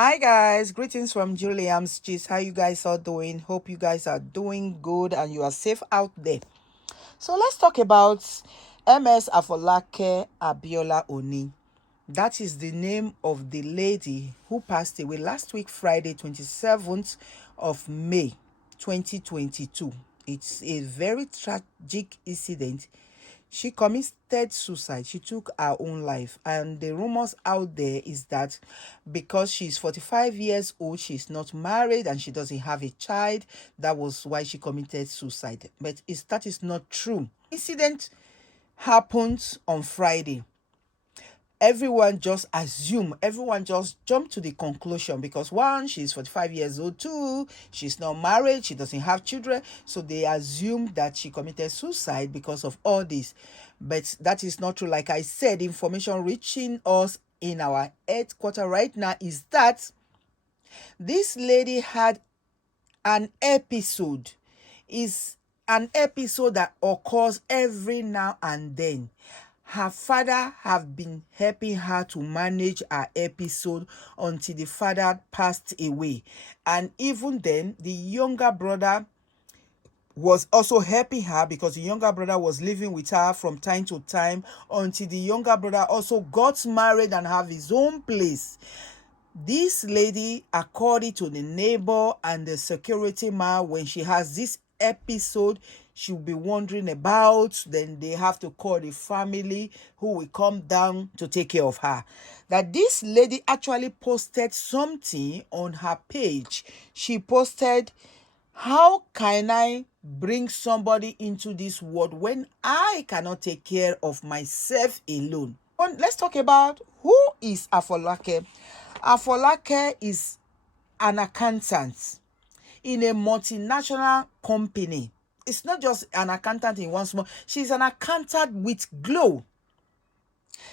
Hi guys, greetings from Juliam's Gist. How you guys are doing? Hope you guys are doing good and you are safe out there. So let's talk about MS Afolake Abiola Oni. That is the name of the lady who passed away last week, Friday, 27th of May, 2022. It's a very tragic incident. She committed suicide. She took her own life. And the rumors out there is that because she's 45 years old, she's not married and she doesn't have a child. That was why she committed suicide. But that is not true. Incident happened on Friday. Everyone just jumped to the conclusion because one, she's 45 years old, two, she's not married, she doesn't have children, so they assumed that she committed suicide because of all this. But that is not true. Like I said, information reaching us in our headquarters right now is that this lady had an episode. Is an episode that occurs every now and then. Her father have been helping her to manage her episode until the father passed away. And even then, the younger brother was also helping her because the younger brother was living with her from time to time until the younger brother also got married and have his own place. This lady, according to the neighbor and the security man, when she has this episode, she'll be wondering about, then they have to call the family who will come down to take care of her. That this lady actually posted something on her page. She posted, "How can I bring somebody into this world when I cannot take care of myself alone?" Let's talk about who is Afolake. Afolake is an accountant in a multinational company. It's not just an accountant in one small. She's an accountant with glow.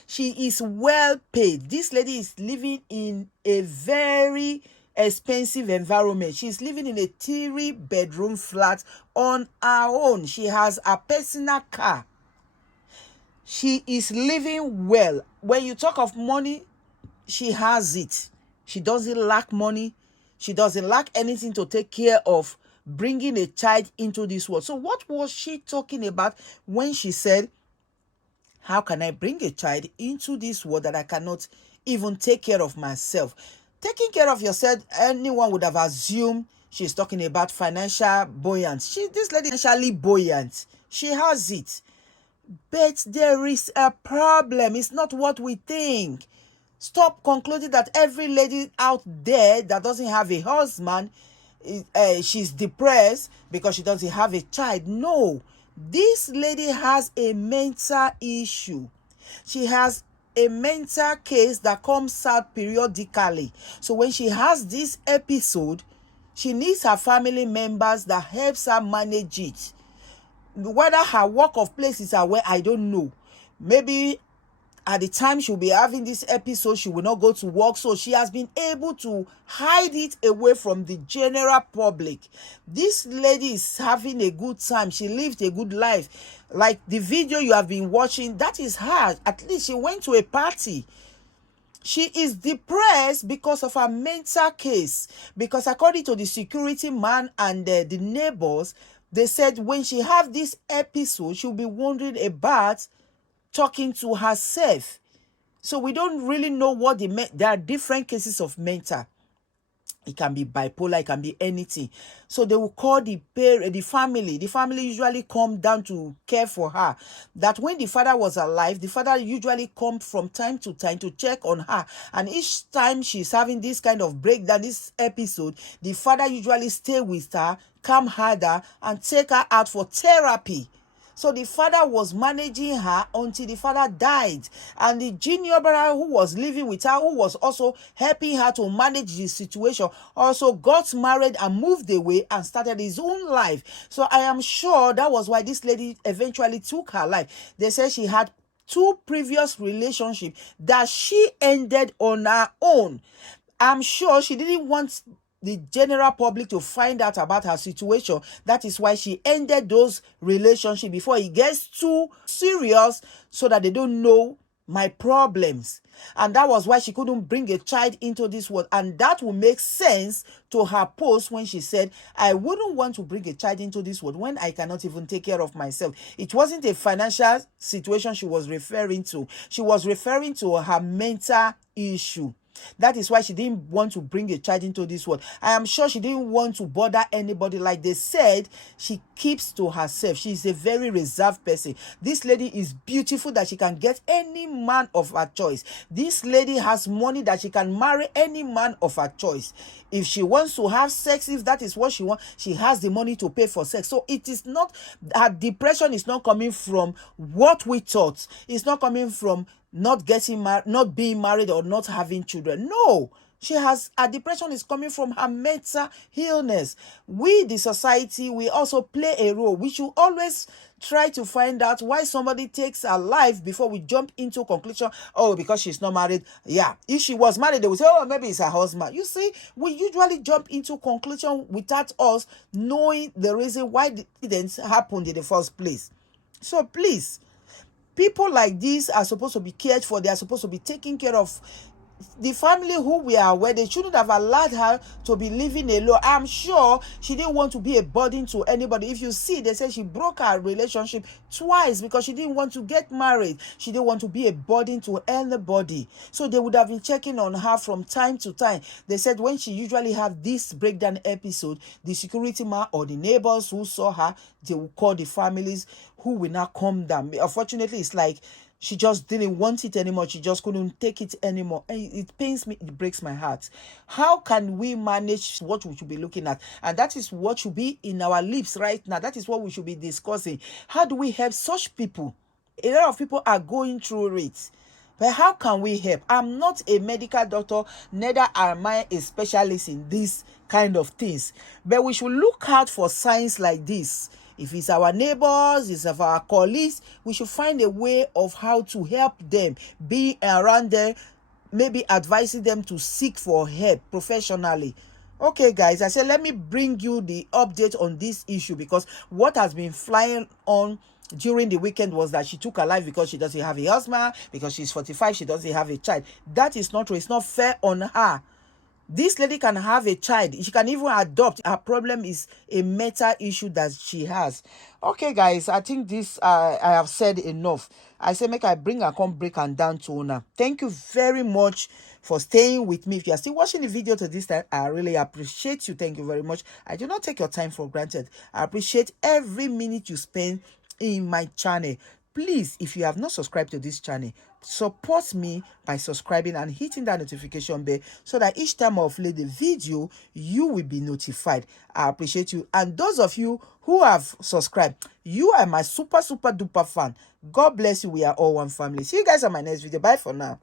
She is well paid. This lady is living in a very expensive environment. She's living in a 3-bedroom flat on her own. She has a personal car. She is living well. When you talk of money, she has it. She doesn't lack money. She doesn't lack anything to take care of bringing a child into this world. So what was she talking about when she said, how can I bring a child into this world that I cannot even take care of myself? Taking care of yourself, anyone would have assumed she's talking about financial buoyant. This lady is financially buoyant. She has it. But there is a problem. It's not what we think. Stop concluding that every lady out there that doesn't have a husband, she's depressed because she doesn't have a child. No, this lady has a mental issue. She has a mental case that comes out periodically. So when she has this episode, she needs her family members that helps her manage it. Whether her work of place is aware, I don't know. Maybe at the time she'll be having this episode, she will not go to work, so she has been able to hide it away from the general public. This lady is having a good time. She lived a good life. Like the video you have been watching, that is her. At least she went to a party. She is depressed because of her mental case. Because according to the security man and the neighbors, they said when she have this episode, she'll be wondering about talking to herself. So we don't really know what there are different cases of mental. It can be bipolar, it can be anything. So they will call the parent, the family. The family usually come down to care for her. That when the father was alive, the father usually come from time to time to check on her. And each time she's having this kind of breakdown, this episode, the father usually stay with her, calm her, and take her out for therapy. So the father was managing her until the father died. And the junior brother who was living with her, who was also helping her to manage the situation, also got married and moved away and started his own life. So I am sure that was why this lady eventually took her life. They said she had 2 previous relationships that she ended on her own. I'm sure she didn't want the general public to find out about her situation. That is why she ended those relationships before it gets too serious, so that they don't know my problems. And that was why she couldn't bring a child into this world. And that will make sense to her post when she said, I wouldn't want to bring a child into this world when I cannot even take care of myself. It wasn't a financial situation she was referring to. She was referring to her mental issue. That is why she didn't want to bring a child into this world. I am sure she didn't want to bother anybody. Like they said, she keeps to herself. She is a very reserved person. This lady is beautiful that she can get any man of her choice. This lady has money that she can marry any man of her choice. If she wants to have sex, if that is what she wants, she has the money to pay for sex. So it is not, her depression is not coming from what we thought. It's not coming from not getting married, not being married, or not having children. No, she has, her depression is coming from her mental illness. We, the society, we also play a role. We should always try to find out why somebody takes her life before we jump into conclusion. Oh, because she's not married. Yeah, if she was married, they would say, oh, maybe it's her husband. You see, we usually jump into conclusion without us knowing the reason why the incident happened in the first place. So please, people like this are supposed to be cared for. They are supposed to be taken care of. The family who we are aware, they shouldn't have allowed her to be living alone. I'm sure she didn't want to be a burden to anybody. If you see, they say she broke her relationship twice because she didn't want to get married. She didn't want to be a burden to anybody. So they would have been checking on her from time to time. They said when she usually have this breakdown episode, the security man or the neighbors who saw her, they will call the families who will now come down. Unfortunately, it's like she just didn't want it anymore. She just couldn't take it anymore. And it pains me. It breaks my heart. How can we manage what we should be looking at? And that is what should be in our lips right now. That is what we should be discussing. How do we help such people? A lot of people are going through it. But how can we help? I'm not a medical doctor, neither am I a specialist in these kind of things. But we should look out for signs like this. If it's our neighbors, it's of our colleagues, we should find a way of how to help them, be around them, maybe advising them to seek for help professionally. Okay, guys, I said let me bring you the update on this issue, because what has been flying on during the weekend was that she took her life because she doesn't have a husband, because she's 45, she doesn't have a child. That is not true. It's not fair on her. This lady can have a child. She can even adopt. Her problem is a mental issue that she has. Okay, guys, I think this, I have said enough. I say make I bring and come break and down to Una. Thank you very much for staying with me. If you are still watching the video to this time, I really appreciate you. Thank you very much. I do not take your time for granted. I appreciate every minute you spend in my channel. Please, if you have not subscribed to this channel, support me by subscribing and hitting that notification bell so that each time I upload the video, you will be notified. I appreciate you. And those of you who have subscribed, you are my super duper fan. God bless you. We are all one family. See you guys on my next video. Bye for now.